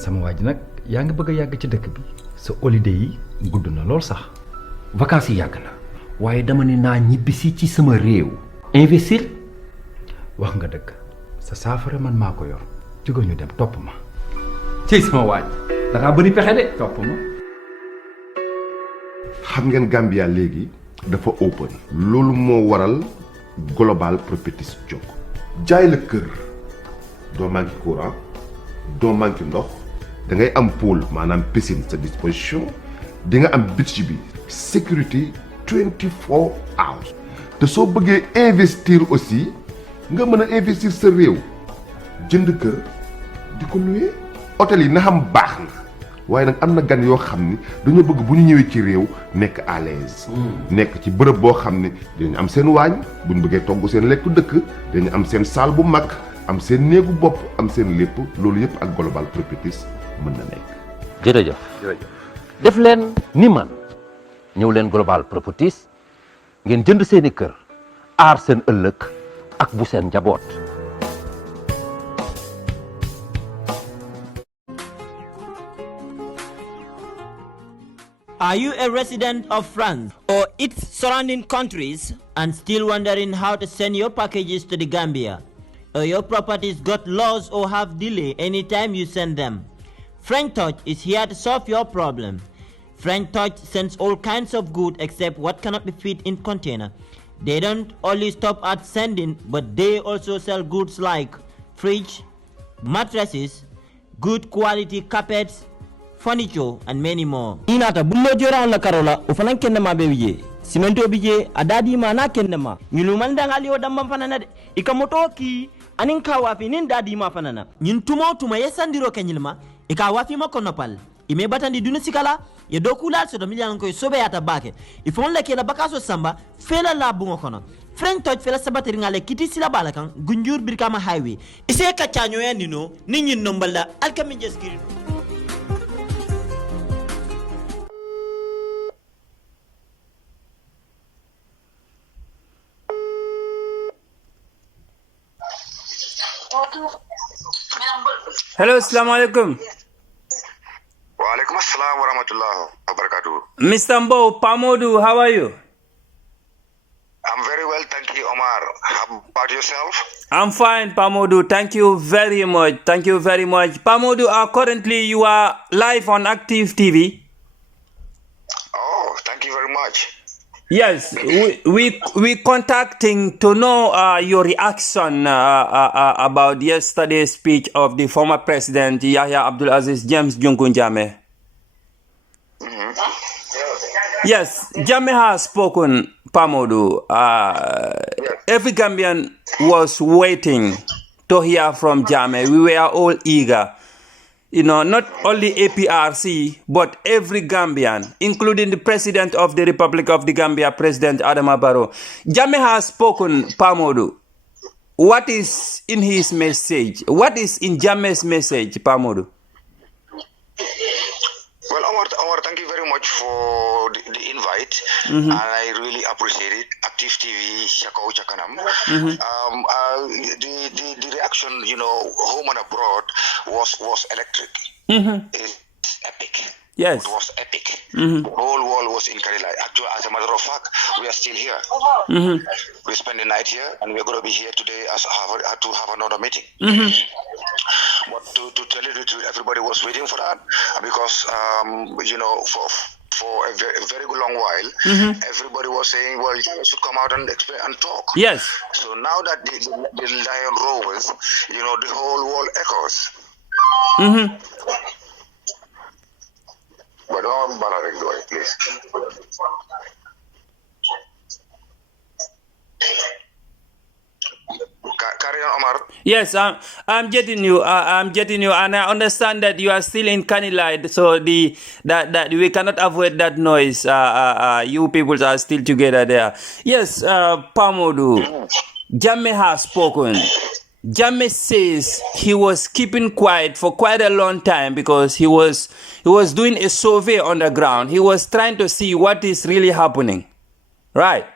sama waa ji nag yaa ngi bëgg a yàgg ci dëkk bi sa holiday yi gudd na lool sax. vacances yi yàgg na waaye dama ne naa ñibbisi ci sama réew. investir. wax nga dëgg sa saafara man maa ko yor jóge ñu dem topp ma. ci sama waaj da ngaa bëri pexe de topp ma. xam ngeen Gambia léegi dafa open. loolu moo waral global properties jóg. jaay la kër doo manqué courant doo manqué ndox da ngay am pool maanaam piscine sa disposition di nga am beach bi sécurité 24 hours. te soo bëggee investir aussi nga mën a investir sa réew jënd kër di ko louer. hôtel yi na xam baax na waaye nag am na gan yoo xam ni dañoo bëgg bu ñu ñëwee ci réew nekk à l'aise. nekk ci bërëb boo xam ne dañu am seen waañ bu ñu bëggee togg seen lekku dëkk dañu am seen salle bu mag am seen néegu bopp am seen lépp loolu yëpp ak global properties mën na nekk. jërëjëf def leen ni man ñëw leen global properties ngeen jënd seeni kër aar seen ëllëg ak bu seen njaboot. Are you a resident of France or its surrounding countries and still wondering how to send your packages to the Gambia? Or your properties got lost or have delay anytime you send them? French Touch is here to solve your problem. French Touch sends all kinds of goods except what cannot be fit in container. They don't only stop at sending, but they also sell goods like fridge, mattresses, good quality carpets, furniture and many more. Inata bullo jora on la karola o fanan kenna ma be wiye cimento bije adadi ma na kenna ma ñunu man dangali o dambam fanana de ikamoto ki anin ka wafi nin dadi ma fanana ñun tuma yesandiro kenyilma ika wafi ma konopal ime batandi dunu sikala ye dokula so do milian ko sobe yata bake ifon le kela bakaso samba fela la bungo kono French Touch fela sabateri ngale kiti sila bala kan gunjur birkama highway ise ka chanyo ya nino ninyi nombala alkami jeskiri. Hello, assalamu alaikum. Wa alaikum assalam wa rahmatullahi wa barakatuh. Mr. Mbowe, Modou, how are you? I'm very well, thank you, Omar. How about yourself? I'm fine, Modou. Thank you very much. Thank you very much. Modou, currently you are live on Active TV. Oh, thank you very much. Yes, we contacting to know your reaction about yesterday's speech of the former president Yahya Abdul-Aziz James Junkun Jammeh. Yes, Jammeh has spoken, Modou. Every Gambian was waiting to hear from Jammeh. We were all eager. You know, not only APRC, but every Gambian, including the President of the Republic of the Gambia, President Barrow. Jammeh has spoken, Modou. What is in his message? What is in Jammeh's message, Modou? Well, Omar, thank you very much for the invite, and I really appreciate it. Active TV, Shakau Chakanam. The reaction, you know, home and abroad was electric. It's epic. Yes. It was epic. The whole world was in Karila. Actually, as a matter of fact, we are still here. We spend the night here, and we're going to be here today to have another meeting. But to tell you the truth, everybody was waiting for that because, you know, for a very long while, everybody was saying, well, you should come out and explain and talk. Yes. So now that the lion roars, you know, the whole world echoes. But don't bother the way, please. Carry on, Omar. Yes, I'm getting you. I'm getting you, and I understand that you are still in Kanilide, so that we cannot avoid that noise. You people are still together there. Yes, Modou, Jammeh has spoken. Jammeh says he was keeping quiet for quite a long time because he was doing a survey on the ground. He was trying to see what is really happening, right?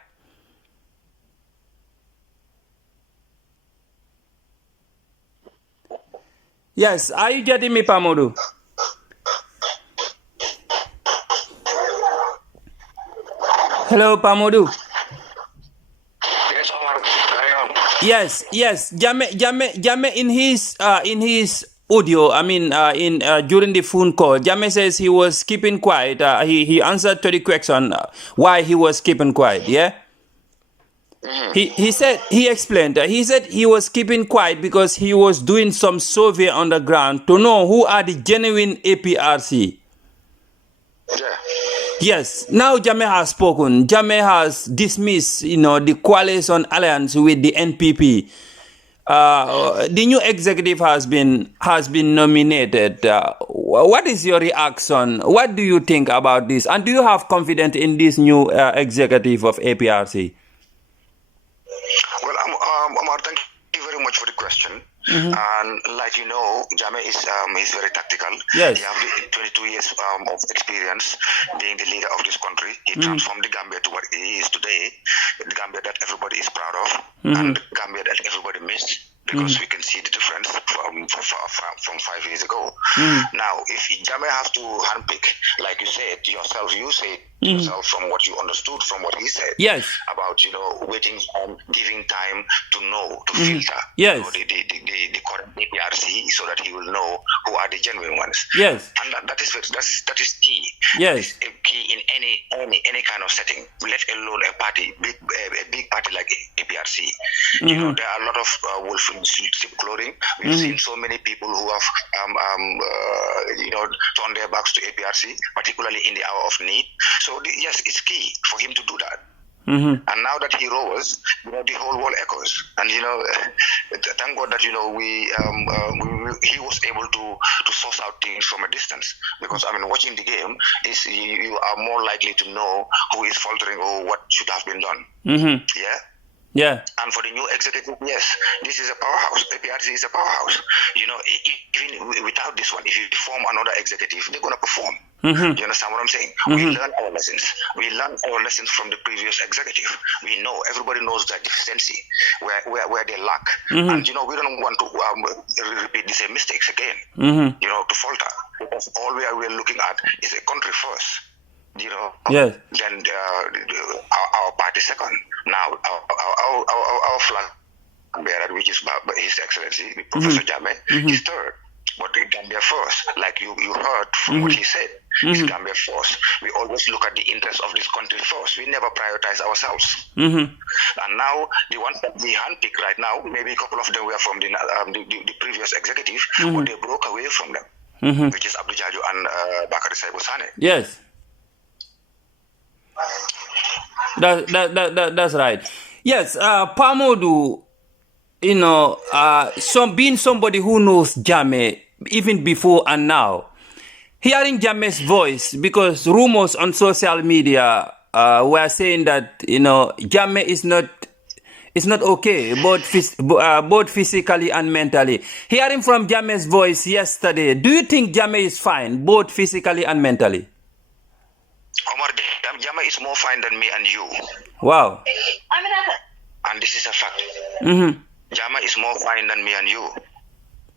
Yes, are you getting me, Pa Modou? Hello, Pa Modou. Yes, Omar, carry on. Yes. Jammeh in his audio, I mean, during the phone call, Jammeh says he was keeping quiet. He answered to the question why he was keeping quiet. Yeah. He explained that he said he was keeping quiet because he was doing some survey on the ground to know who are the genuine APRC. Yeah. Yes. Now Jammeh has spoken. Jammeh has dismissed, the coalition alliance with the NPP. The new executive has been nominated. What is your reaction? What do you think about this? And do you have confidence in this new executive of APRC? Well, Omar, thank you very much for the question. And like you know, Jammeh is he's very tactical. Yes. He has 22 years of experience being the leader of this country. He transformed the Gambia to what it is today, the Gambia that everybody is proud of, and the Gambia that everybody missed. Because we can see the difference from 5 years ago. Now, if Jammeh has to handpick, like you said yourself, yourself from what you understood from what he said. Yes. About waiting and giving time to know, to filter. Yes. The current APRC, so that he will know who are the genuine ones. Yes. And that is key. Yes. It's key in any kind of setting. Let alone a big party like APRC. There are a lot of wolf in sheep clothing. We've seen so many people who have turned their backs to APRC, particularly in the hour of need. So yes, it's key for him to do that. And now that he rose, the whole world echoes. And thank God that he was able to source out things from a distance. Because watching the game is you are more likely to know who is faltering or what should have been done. Yeah. Yeah. And for the new executive, yes, this is a powerhouse. APRC is a powerhouse. Even without this one, if you form another executive, they're going to perform. You understand what I'm saying? We learn our lessons. We learn our lessons from the previous executive. We know, everybody knows that deficiency, where they lack. And, we don't want to repeat the same mistakes again, to falter. Because all we're looking at is a country first. Yes. Then our party second. Now our flag bearer, which is His Excellency, Professor Jammeh, is third. But Gambia first, like you heard from what he said, is Gambia first. We always look at the interests of this country first. We never prioritize ourselves. And now the ones that we handpick right now, maybe a couple of them were from the previous executive, but they broke away from them, which is Abdou Jajo and Bakary Saibu Sane. Yes. That's right. Yes, Pa Modou, being somebody who knows Jammeh even before and now, hearing Jammeh's voice, because rumors on social media were saying that Jammeh is not okay, both physically and mentally. Hearing from Jammeh's voice yesterday, do you think Jammeh is fine, both physically and mentally? Omar, Jammeh is more fine than me and you. Wow. And this is a fact. Jammeh is more fine than me and you.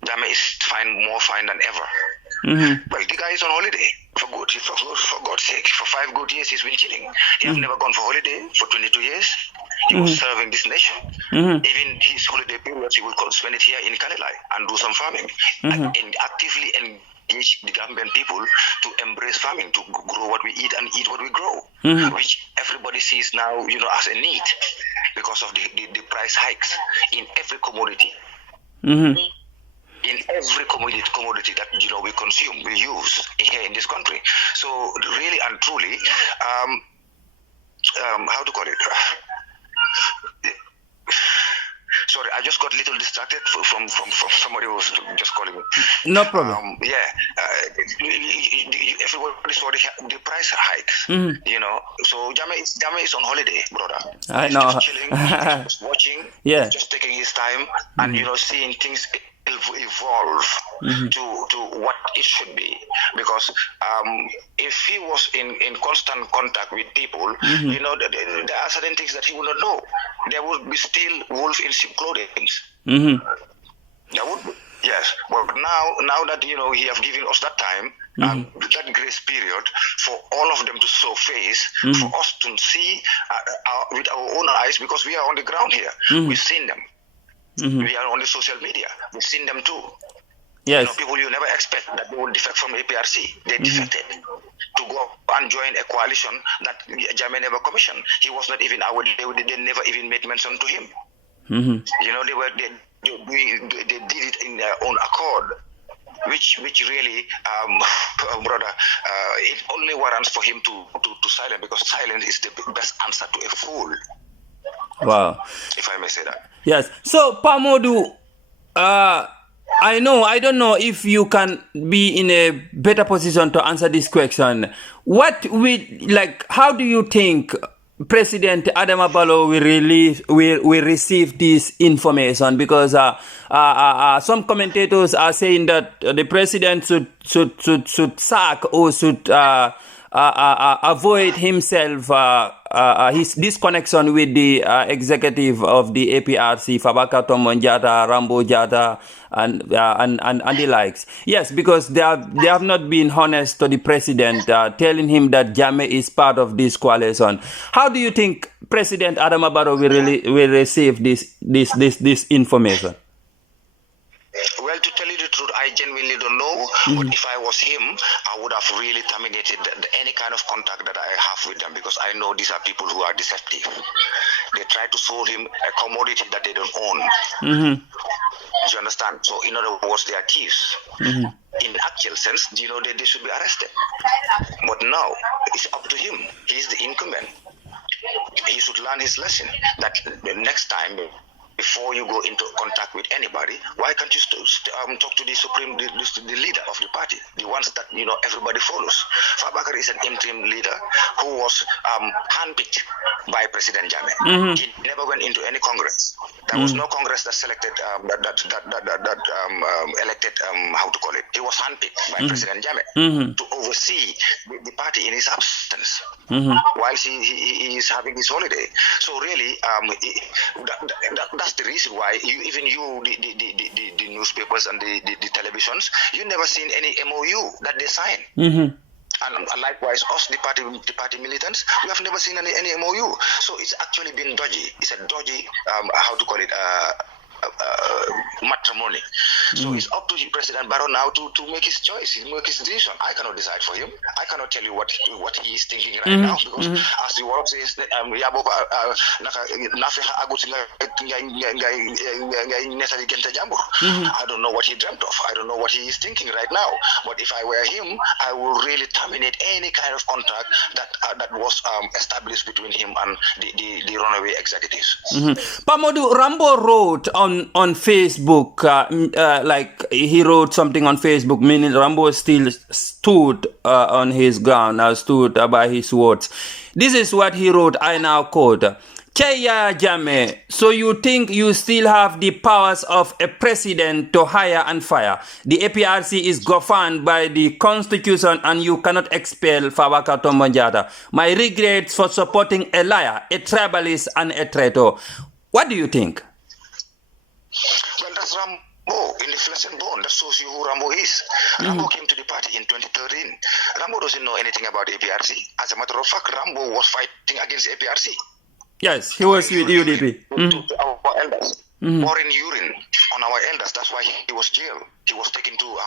Jammeh is more fine than ever. Well, the guy is on holiday. For God's sake, for 5 good years he's been chilling. He has never gone for holiday for 22 years. He was serving this nation. Even his holiday periods, he will spend it here in Kalilai and do some farming. And actively engage the Gambian people to embrace farming, to grow what we eat and eat what we grow, which everybody sees now, as a need because of the price hikes in every commodity. In every commodity that we consume, we use here in this country. So really and truly, how to call it? Sorry, I just got a little distracted from somebody who was just calling me. No problem. Everybody saw the price hikes. So Jammeh is on holiday, brother. I know. Just chilling, just watching, just taking his time, and seeing things evolve to what it should be. Because if he was in constant contact with people, there are certain things that he would not know. There would be still wolf in sheep clothing. There would be. Yes, but now that he have given us that time, that grace period for all of them to show face, for us to see with our own eyes, because we are on the ground here. We've seen them. We are on the social media. We've seen them too. Yes. People you never expect that they will defect from APRC. They defected to go and join a coalition that Jammeh never commissioned. He was not even they never even made mention to him. They did it in their own accord, which really, brother, it only warrants for him to silence, because silence is the best answer to a fool. Wow. If I may say that. Yes. So, Pa Modou, I don't know if you can be in a better position to answer this question. How do you think President Adama Barrow will receive this information? Because some commentators are saying that the president should sack or should avoid himself his disconnection with the executive of the APRC, Fabaka Tombong-Jatta, Rambo Jatta, and the likes. Yes, because they have not been honest to the president, telling him that Jammeh is part of this coalition. How do you think President Adama Barrow will receive this information? Well, to tell you the truth, I genuinely don't know. But if I was him, I would have really terminated any kind of contact that I have with them, because I know these are people who are deceptive. They try to sell him a commodity that they don't own. Do you understand? So, in other words, they are thieves. In actual sense, they should be arrested. But now, it's up to him. He is the incumbent. He should learn his lesson that the next time, before you go into contact with anybody, why can't you talk to the the leader of the party, the ones that everybody follows? Fabakar is an interim leader who was handpicked by President Jammeh. He never went into any congress. There was no congress that selected elected he was handpicked by President Jammeh to oversee the party in his absence, whilst he is having his holiday. So really, that's the reason why the newspapers and the televisions, you never seen any MOU that they sign. And likewise, us, the party militants, we have never seen any MOU. So it's actually been dodgy. It's a dodgy, matrimony. So it's up to President Barrow now to make his choice, make his decision. I cannot decide for him. I cannot tell you what he is thinking right now, because as the world says, I don't know what he dreamt of. I don't know what he is thinking right now. But if I were him, I would really terminate any kind of contract that was established between him and the runaway executives. Pa Modou, Rambo wrote on Facebook, like he wrote something on Facebook, meaning Rambo still stood on his ground, stood by his words. This is what he wrote, I now quote, Yahya Jammeh, so you think you still have the powers of a president to hire and fire? The APRC is governed by the constitution and you cannot expel Fabaka Tombong-Jatta. My regrets for supporting a liar, a tribalist and a traitor. What do you think? Well, that's Rambo in the flesh and bone. That shows you who Rambo is. Rambo came to the party in 2013. Rambo doesn't know anything about APRC. As a matter of fact, Rambo was fighting against APRC. Yes, he was with UDP. To our elders. Pouring urine on our elders. That's why he was jailed. He was taken to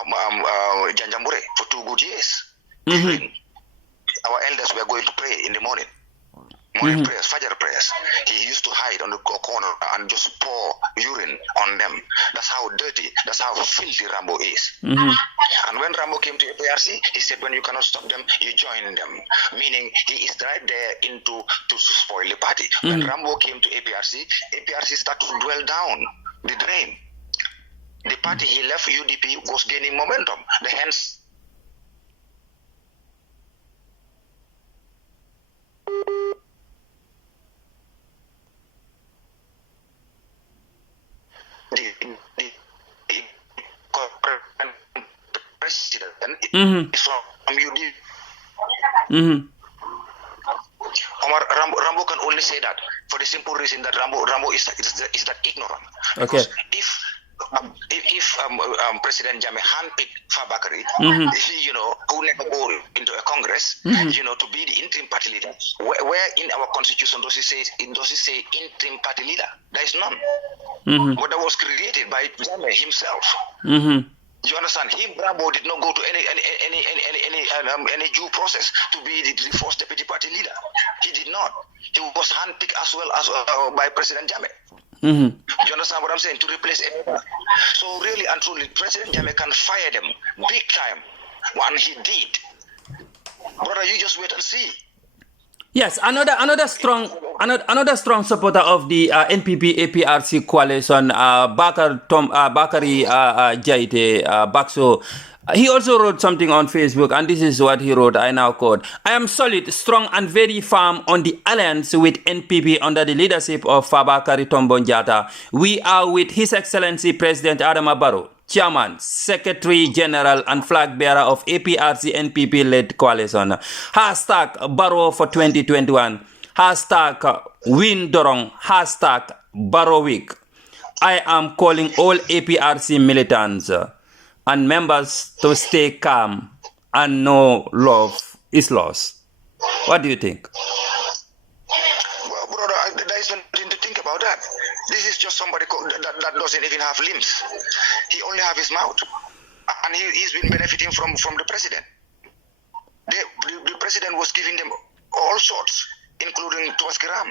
Janjambure for 2 good years. Our elders were going to pray in the morning. Morning prayers, Fajr prayers. He used to hide on the corner and just pour urine on them. That's how dirty, that's how filthy Rambo is. And when Rambo came to APRC, he said, when you cannot stop them, you join them. Meaning, he is right there to spoil the party. When Rambo came to APRC started to dwell down the drain. The party he left, UDP, was gaining momentum. The hands. President is from UDP. Rambo can only say that for the simple reason that Rambo is that ignorant. Okay. If if President Jammeh handpicked Fabakary, you know, who never go into a Congress, you know, to be the interim party leader, where in our constitution does it say interim party leader? There is none. But that was created by Jammeh himself. You understand? Him, Barrow, did not go to any due process to be the first deputy party leader. He did not. He was handpicked as well as by President Jammeh. You understand what I'm saying? To replace anyone. So really and truly, President Jammeh can fire them big time, and he did. Brother, you just wait and see. Yes, another strong supporter of the NPP APRC coalition, Bakary Jaite Bakso. He also wrote something on Facebook, and this is what he wrote. I now quote: "I am solid, strong, and very firm on the alliance with NPP under the leadership of Fabakary Tombong Jatta. We are with His Excellency President Adama Barrow, Chairman, Secretary General, and flag bearer of APRC NPP-led coalition. Hashtag Barrow for 2021. Hashtag Win Dorong. Hashtag Barrow Week. I am calling all APRC militants and members to stay calm and no love is lost." What do you think? Well, brother, there is nothing to think about that. This is just somebody that doesn't even have limbs. He only have his mouth, and he's been benefiting from the president. The president was giving them all sorts, including Tuaskiram,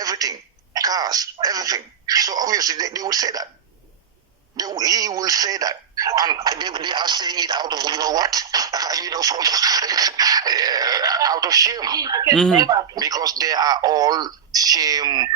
everything, cars, everything. So obviously they will say that. He will say that, and they are saying it out of from out of shame, because they are all shame.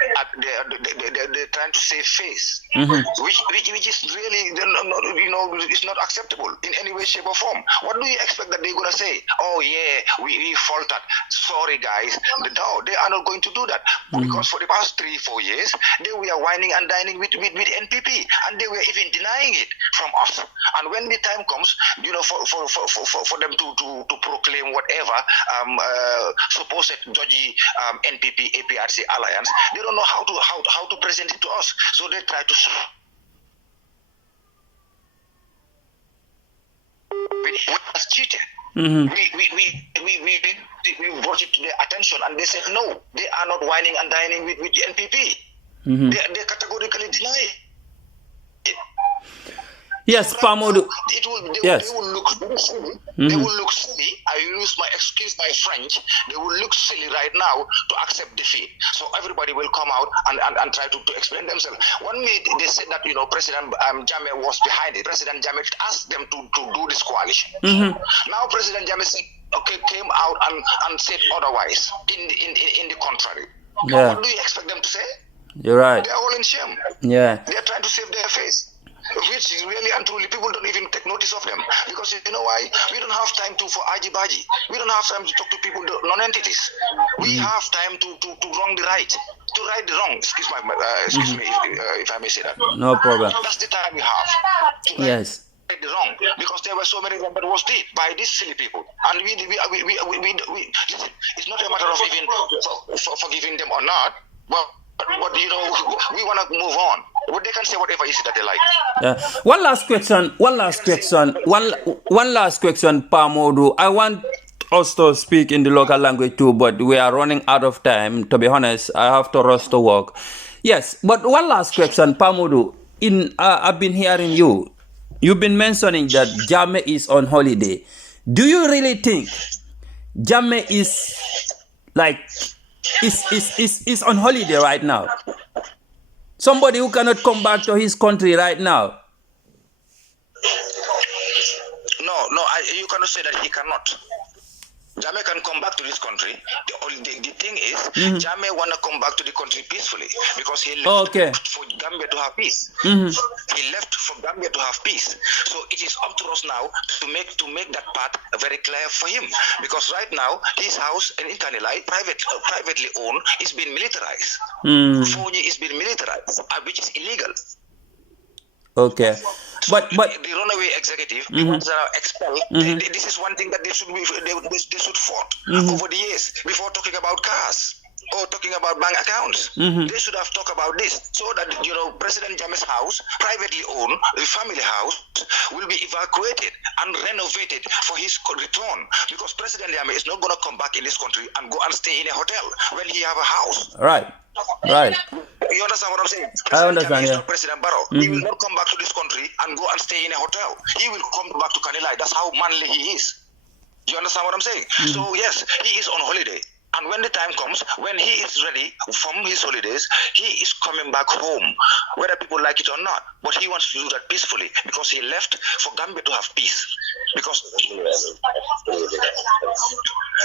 They're trying to save face, which is really it's not acceptable in any way, shape, or form. What do you expect that they're gonna say? Oh yeah, we faltered. Sorry guys. No, they are not going to do that, because for the past 3-4 years they were whining and dining with NPP, and they were even denying it from us. And when the time comes, for them to proclaim whatever supposed dodgy NPP APRC alliance, they don't know how to present it to us. So they try to we was cheated. We brought it to their attention, and they said no, they are not whining and dining with NPP. They categorically deny it. Yes, Pamodu. They will look silly. They will look silly. I excuse my French. They will look silly right now to accept defeat. So everybody will come out and try to explain themselves. One minute they said that President Jammeh was behind it. President Jammeh asked them to do this coalition. Now President Jammeh came out and said otherwise. In the contrary. Yeah. What do you expect them to say? You're right. They are all in shame. Yeah. They are trying to save their face. Which is really and truly, people don't even take notice of them, because you know why? We don't have time for aji-baji. We don't have time to talk to people, non-entities. We have time to wrong the right, to right the wrong. Excuse me if I may say that. No problem. That's the time we have. Yes. Right the wrong, because there were so many that was did by these silly people, and we listen, it's not a matter of even forgiving them or not. But we want to move on. Well, they can say whatever it is that they like. One last question, Pamodu. I want us to speak in the local language too, but we are running out of time. To be honest, I have to rush to work. Yes, but one last question, Pamodu. I've been hearing you. You've been mentioning that Jammeh is on holiday. Do you really think Jammeh is is on holiday right now? Somebody who cannot come back to his country right now? No, you cannot say that he cannot. Jammeh can come back to this country. The thing is, Jammeh want to come back to the country peacefully, because he left for Gambia to have peace. He left for Gambia to have peace. So it is up to us now to make that part very clear for him, because right now his house in Intanilai, privately owned, is being militarized. Fonyi is being militarized, which is illegal. Okay. So but the runaway executive, the ones that are expelled, this is one thing that they should fight over the years before talking about cars. or talking about bank accounts. They should have talked about this so that, President Jammeh's house, privately owned, the family house, will be evacuated and renovated for his return, because President Jammeh is not going to come back in this country and go and stay in a hotel when he have a house. Right. You understand what I'm saying? I understand, Jammeh is not President Barrow. He will not come back to this country and go and stay in a hotel. He will come back to Kanilai. That's how manly he is. You understand what I'm saying? So yes, he is on holiday. And when the time comes, when he is ready from his holidays, he is coming back home, whether people like it or not. But he wants to do that peacefully, because he left for Gambia to have peace. Because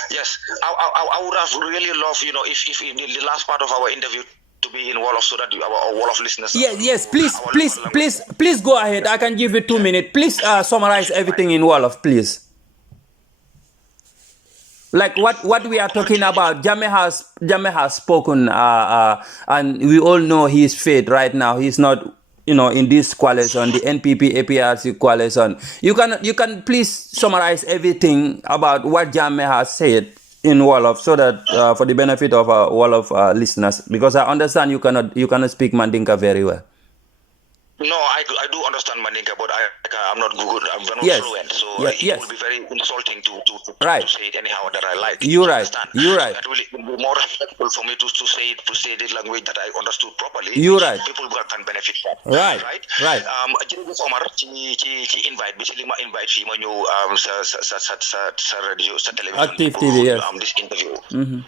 yes, I would have really loved, if in the last part of our interview to be in Wolof, so that our Wolof listeners. Yes. Please go ahead. I can give you 2 minutes. Please summarize everything in Wolof, please. Like what we are talking about, Jammeh has spoken, and we all know his fate right now. He's not, in this coalition, the NPP APRC coalition. You can please summarize everything about what Jammeh has said in Wolof, so that for the benefit of our Wolof listeners, because I understand you cannot speak Mandinka very well. No, I do understand Mandinka, but I'm not good. I'm not fluent, so it will be very insulting to say it anyhow that I like. You're right. It will be more respectful for me to say the language that I understood properly. You're right. People can benefit from. Right. Jërëjëf Omar ci invite bi ci li ma invite fii ma ñëw sa radio sa télévision. Active TV, yes. This interview.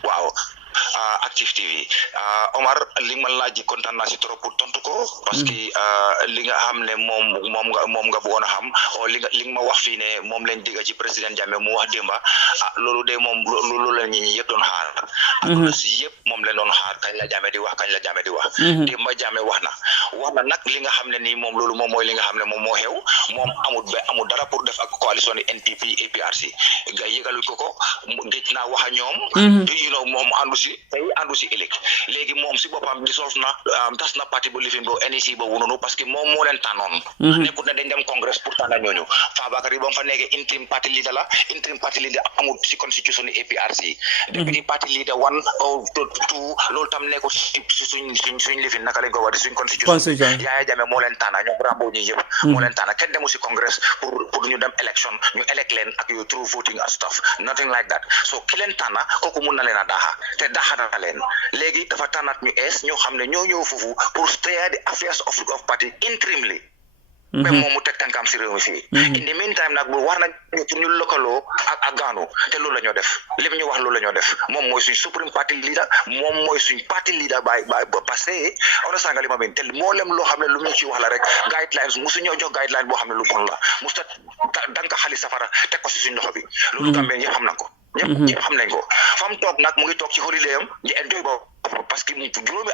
Wow. Active TV. Omar, li ma laaj kontaan naa si trop pour tontu ko, parce que li nga xam ne moom nga bëggoon a xam, o li nga ma wax fii ne moom lañ digga ci président Jammeh mu wax démba, loolu de moom loolu la ñi yëpp doon xaar. Aduna si yëpp moom lañ doon xaar kañ la Jammeh di wax. Démba Jammeh wax na nag li nga xam ne nii moom loolu moom mooy li nga xam ne moom moo xew, moom amul dara pour def ak coalition yi NPP APRC. Nga yëgaluñ ko géej naa wax a ñoom, moom andu si ëllëg léegi moom si boppam dissolve na tas na parti bu lifin bo NEC boobu noonu, parce que moom moo leen tànnoon. Nekkut ne dañ dem congrès pour tànn ñooñu. Fabakary ba mu fa nekkee interim party leader la, interim party leader amul si constitution yi APRC. Deputy party leader 1 or 2 loolu tam nekkul si suñ lifin naka lañ ko wax suñ constitution. Yahya Jammeh moo leen tànn ñoom Rambo ñi yëpp moo leen tànn, kenn demu si congrès pour ñu dem election ñu elect leen ak yow through voting and stuff, nothing like that. So ki leen tànn kooku mun na leen a daaxa te daaxa leen léegi dafa tànnaat ñu ñoo xam ne ñoo ñëw foofu pour steer the affairs of party interimly. Même moom mu teg tànkam si réew mi fii. In the meantime nag bu war na pour ñu lëkkaloo ak gaanu te loolu la ñoo def lépp ñu wax loolu la ñoo def. Moom mooy suñ supreme party leader, moom mooy suñ party leader ba passé understand nga li ma ben te moo lem loo xam ne lu ñu ci wax la rek guidelines musu ñoo jox guideline boo xam ne lu bon la musta danka xali safara teg ko si suñ loxo bi. Loolu Gambien yëpp xam nañ ko. ñëpp xam nañ ko fa mu toog nag mu ngi toog ci holiday am di enjoy boobu, parce que juróomi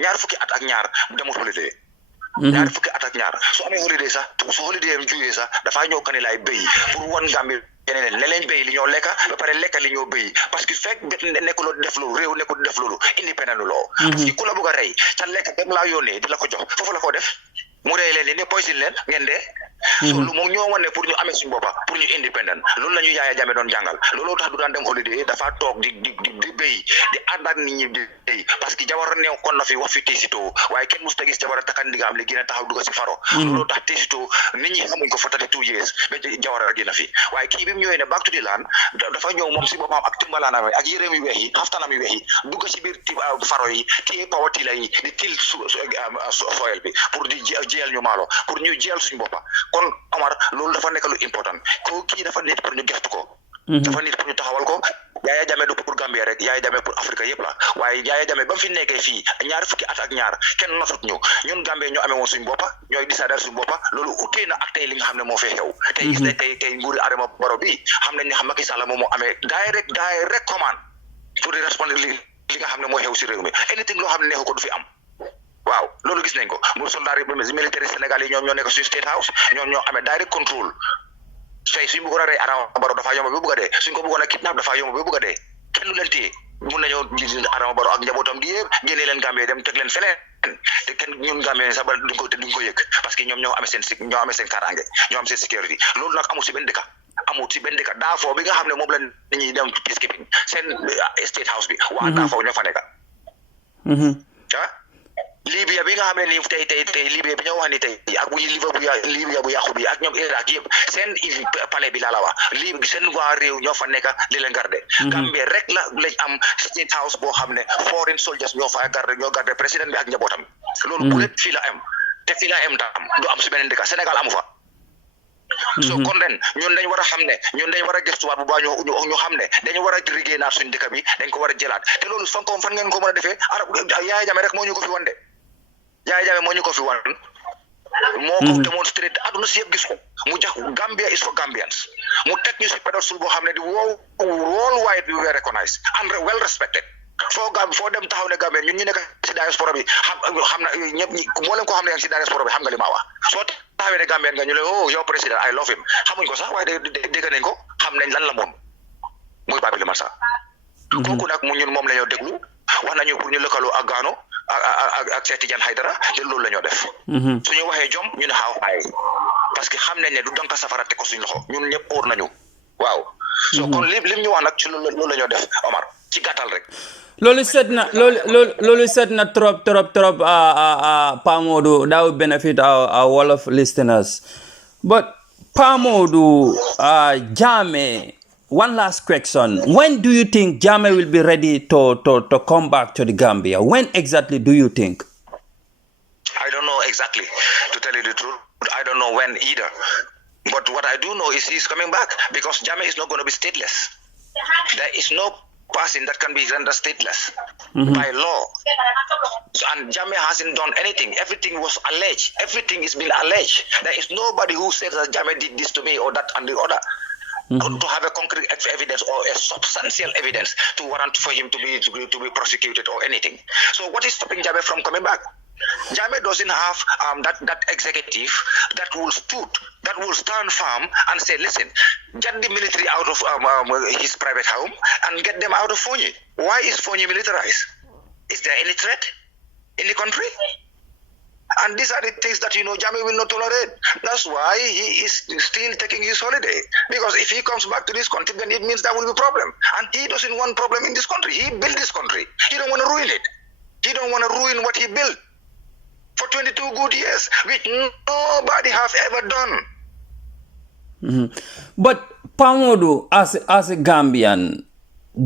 ñaar fukki at ak ñaar demul holiday. ñaar fukki at ak ñaar su amee holiday sax su holiday am jugee sax dafaa ñëw Kanilai béy pour wan Gambie yeneen ne leen béy li ñoo lekka ba pare lekka li ñoo béy, parce que fekk nekkuloo def loolu réew nekkul def loolu indépendant loo. Parce que ku la bëgg a rey sa lekk dem laa yónnee di la ko jox foofu la ko def mu rey leen ne poison leen ngeen dee. So lu moom ñoo wane pour ñu amee suñu boppa pour ñu indépendant loolu la ñu Yahya Jammeh doon jàngal, looloo tax du daan dem holiday dafa toog di béy di ànd ak nit ñi di béy, parce que Jawara neew kon na fi wax fi Tesito waaye kenn musta gis Jawara takkan ndigaam li gën a taxaw dugg si faro. Looloo tax Tesito nit ñi xamuñ ko for 32 years ba Jawara génn fi, waaye kii bi mu ñëwee ne back to the land dafa ñëw moom si boppam ak timbalaanam ak yéreem yu weex yi xaftanam yu weex yi dugg si biir faro yi téye pawatila yi di til soil bi pour di jiyal ñu maalo pour ñu jiyal suñu boppa. Kon Omar loolu dafa nekk lu important ko kii dafa nit pour ñu gestu ko. Dafa nit pour ñu taxawal ko. Yahya Jammeh du pour Gambia rek, Yahya Jammeh pour Afrique yëpp la, waaye Yahya Jammeh ba mu fi nekkee fii ñaar fukki at ak ñaar kenn nasut ñu ñun Gambie ñoo amee woon suñu boppa ñooy décider suñu boppa. Loolu utee na ak tey li nga xam ne moo fee xew. Tey gis nañ tey nguuri Adama Barrow bi xam nañ ne Macky Sall moom moo amee direct commande pour di répondre li nga xam ne moo xew si réew mi. Anything loo xam ne neexu ko du fi am. Waaw loolu gis nañ ko mu soldat yi militaire Sénégal yi ñoom ñoo nekk suñu State House ñoom ñoo amee direct control. Tey suñ bëggoon a rey Adama Barrow dafa yomb ba bëgg a dee, suñ ko bëggoon a kidnap dafa yomb ba bëgg a dee, kenn lu leen téye. Mun nañoo Adama Barrow ak njabootam gi yëpp génne leen Gambie dem teg leen feneen te kenn ñun Gambie sax ba duñ ko yëg, parce que ñoom ñoo amee seen kaaraange ñoo am seen sécurité. Loolu nag amul si benn dëkk. amul ci benn dëkk Darfour bi nga xam ne moom la nit ñi dem peacekeeping seen state house bi waa Darfour ñoo fa nekk ah Libya bi nga xam ne nii tey Libya bi ñoo wax ni tey ak bu Libya bu yàqu bi ak ñoom Iraq yëpp seen palais bi laa la wax Libya seen waa réew ñoo fa nekk di leen garder Gambie rek lañ am state house boo xam ne foreign soldiers ñoo fa ñoo garder président bi ak njabootam loolu bu fii la am te fii la am tam du am si beneen dëkk Sénégal amu fa so kon ren ñun dañ war a xam ne ñun dañ war a gëstuwaat bu baax ñu xam ne dañu war a liggéey naat suñu dëkk bi dañ ko war a jëlaat te loolu fan ngeen ko mën a defee Yahya Jammeh rek moo ñu ko fi wan de Yahya Jammeh moo ñu ko fi wan moo ko démonstré aduna si yëpp gis ko mu jax Gambia is for Gambians mu teg ñu si pédestal boo xam ne di worldwide we were recognized and well respected foo dem taxaw ne Gambia ñun ñu nekk si diaspora bi xam na ñëpp moo leen ko xam ne yaa ngi si diaspora bi xam nga li ma wax soo taxawee ne Gambien nga ñu le yow président I love him xamuñ ko sax waaye dégg nañ ko xam nañ lan la moom muy Babili Massa kooku nag ñun moom la ñoo déglu wax nañu pour ñu lëkkaloo ak Gano ak Cheikh Tidiane Haidara te loolu la ñoo def suñu waxee jom ñu ne xaaw ay parce que xam nañ ne du donka safara te ko suñu loxo ñun ñëpp óor nañu waaw so kon lim ñu wax nag ci loolu la ñoo def Omar ci gàttal rek loolu set na trop Pa Modou. That would benefit our Wolof listeners. But Pa Modou, Jammeh, one last question. When do you think Jammeh will be ready to come back to the Gambia? When exactly do you think? I don't know exactly, to tell you the truth. I don't know when either. But what I do know is he's coming back because Jammeh is not going to be stateless. There is no person that can be rendered stateless by law. And Jammeh hasn't done anything. Everything was alleged. Everything is been alleged. There is nobody who says that Jammeh did this to me or that and the other. To have a concrete evidence or a substantial evidence to warrant for him to be prosecuted or anything. So what is stopping Jammeh from coming back? Jammeh doesn't have that executive that will stand firm and say, listen, get the military out of his private home and get them out of Fonyi. Why is Fonyi militarized? Is there any threat in the country? And these are the things that, Jammeh will not tolerate. That's why he is still taking his holiday. Because if he comes back to this country, then it means there will be a problem. And he doesn't want problem in this country. He built this country. He don't want to ruin it. He don't want to ruin what he built for 22 good years, which nobody have ever done. But Pa Modou, as a Gambian,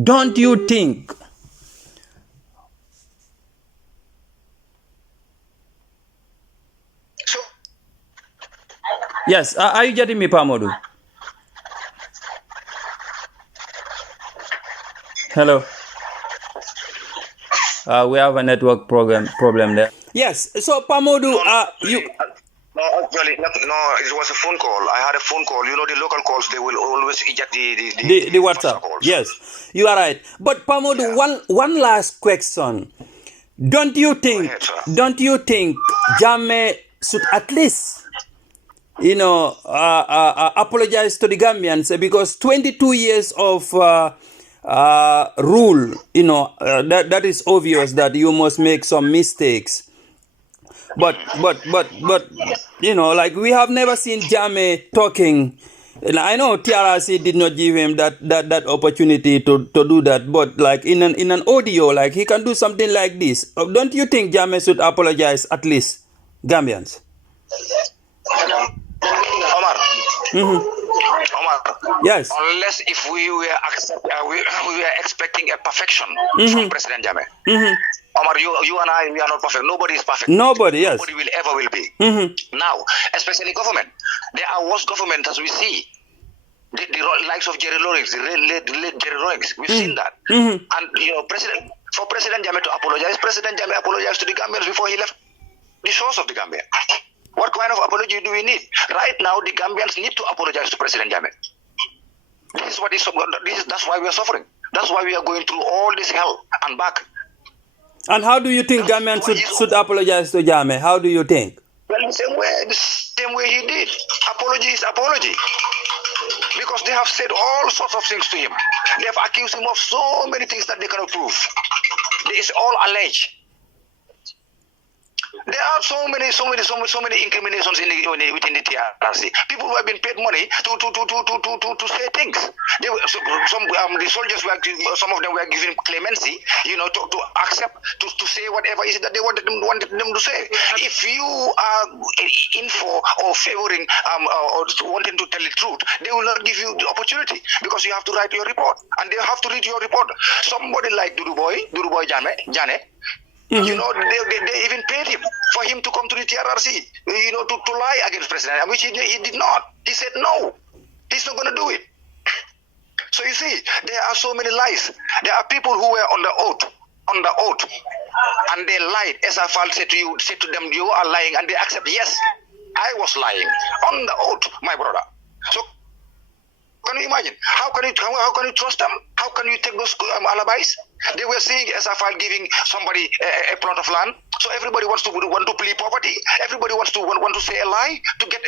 don't you think so? Yes, are you getting me, Pa Modou? Hello. We have a network problem there. Yes, so Pa Modou, you... No, actually, no, it was a phone call. I had a phone call. The local calls, they will always eject the WhatsApp calls. Yes, you are right. But Pa Modou, one last question. Don't you think Jammeh should at least, apologize to the Gambians? Because 22 years of rule, that is obvious that you must make some mistakes. But like we have never seen Jammeh talking. And I know TRRC did not give him that opportunity to do that. But like in an audio, like he can do something like this. Don't you think Jammeh should apologize at least, Gambians? Omar. Omar. Yes. Unless if we were expecting a perfection from President Jammeh. Omar, you and I, we are not perfect. Nobody is perfect. Nobody, yes. Nobody will ever be. Now, especially government. There are worse government as we see. The likes of Jerry Lawrence, the late Jerry Lawrence. We've seen that. And, for President Jammeh to apologize, President Jammeh apologized to the Gambians before he left the shores of the Gambia. What kind of apology do we need? Right now, the Gambians need to apologize to President Jammeh. That's why we are suffering. That's why we are going through all this hell and back. And how do you think Gambians should apologize to Jammeh? How do you think? Well, the same way he did. Apology is apology. Because they have said all sorts of things to him. They have accused him of so many things that they cannot prove. It is all alleged. There are so many incriminations within the TRC. People who have been paid money to say things. The soldiers some of them were given clemency, to accept to say whatever is it that they wanted them to say. If you are in for or favoring or wanting to tell the truth, they will not give you the opportunity because you have to write your report and they have to read your report. Somebody like Duruboy Jane. They even paid him for him to come to the TRRC, to lie against president, which he did not. He said no, he's not going to do it. So you see, there are so many lies. There are people who were on the oath, and they lied. Esafal said to them, you are lying, and they accept, yes, I was lying on the oath, my brother. So can you imagine? How can you trust them? How can you take those alibis? They were saying SFL giving somebody a plot of land, so everybody want to plead poverty. Everybody want to say a lie to get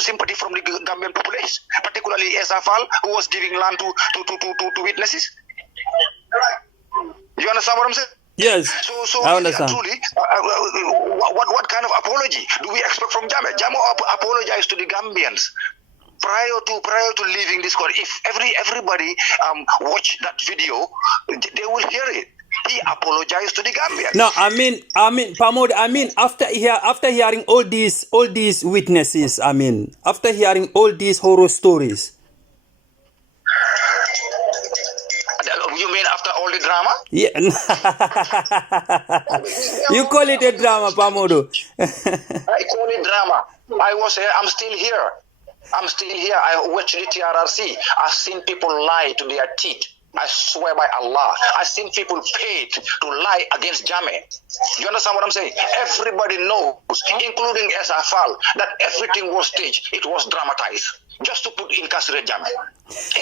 sympathy from the Gambian population, particularly SFL, who was giving land to witnesses. You understand what I'm saying? Yes, so I understand. Truly, what kind of apology do we expect from Jammeh? Jammeh apologized to the Gambians prior to leaving this country. If everybody watch that video, they will hear it. He apologized to the Gambians. No, I mean, Pamod, after hearing all these witnesses, after hearing all these horror stories. You mean after all the drama? Yeah. You call it a drama, Pamodo. I call it drama. I'm still here. I watched the TRRC. I've seen people lie to their teeth. I swear by Allah. I've seen people paid to lie against Jammeh. You understand what I'm saying? Everybody knows, including SFL, that everything was staged. It was dramatized. Just to incarcerate Jammeh.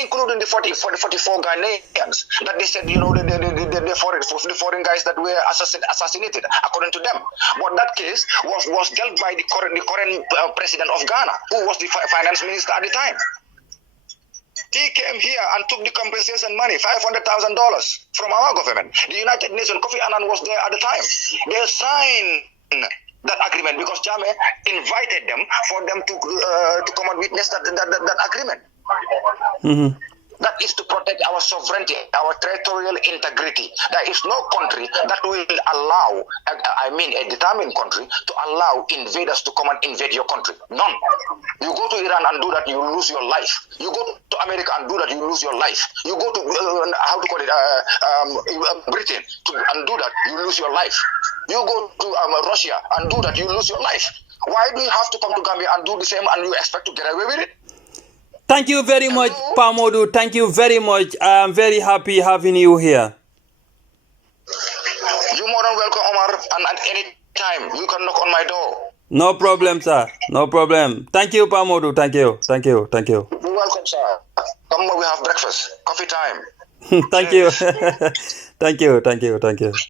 Including the 44 Ghanaians that they said, the foreign guys that were assassinated, according to them. But that case was dealt by the current president of Ghana, who was the finance minister at the time. He came here and took the compensation money, $500,000 from our government. The United Nations, Kofi Annan was there at the time. They signed that agreement because Jammeh invited them for them to come and witness that agreement. Mm-hmm. That is to protect our sovereignty, our territorial integrity. There is no country that will allow, a determined country, to allow invaders to come and invade your country. None. You go to Iran and do that, you lose your life. You go to America and do that, you lose your life. You go to, Britain and do that, you lose your life. You go to Russia and do that, you lose your life. Why do you have to come to Gambia and do the same and you expect to get away with it? Thank you very much, Pamodu. Thank you very much. I'm very happy having you here. You're more than welcome, Omar. And at any time, you can knock on my door. No problem, sir. No problem. Thank you, Pamodu. Thank you. You're welcome, sir. Come, we have breakfast. Coffee time. Thank you. Thank you.